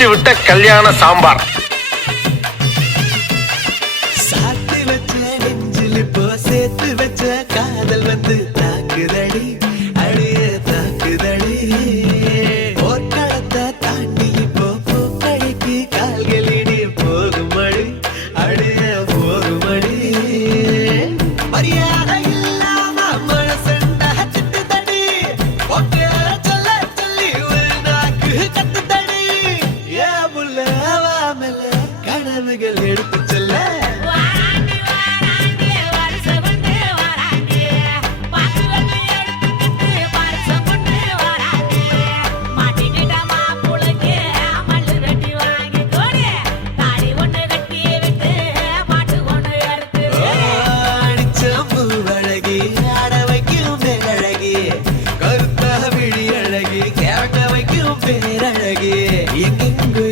வச்சு விட்ட கல்யாண சாம்பார். அழகி எடுத்து செல்ல பேரழகி எங்கெங்கு